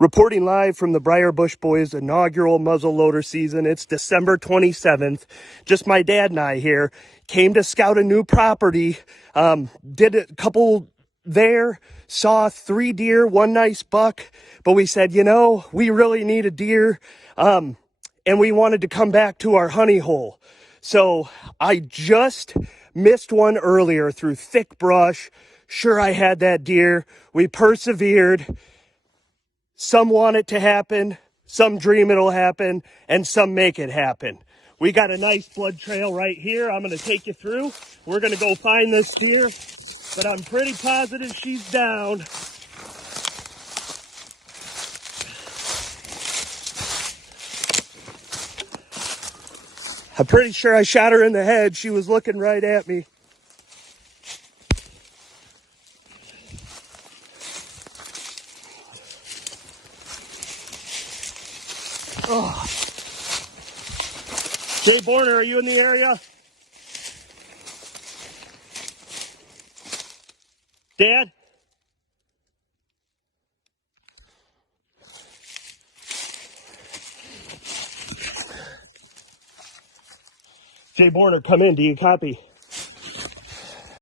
Reporting live from the Briarbush Boys inaugural muzzleloader season. It's December 27th. Just my dad and I here. Came to scout a new property. Did a couple there. Saw 3 deer, 1 nice buck. But we said, you know, we really need a deer. And we wanted to come back to our honey hole. So I just missed one earlier through thick brush. Sure, I had that deer. We persevered. Some want it to happen, some dream it'll happen, and some make it happen. We got a nice blood trail right here. I'm going to take you through. We're going to go find this deer, but I'm pretty positive she's down. I'm pretty sure I shot her in the head. She was looking right at me. Oh. Jay Borner, are you in the area? Dad? Jay Borner, come in. Do you copy?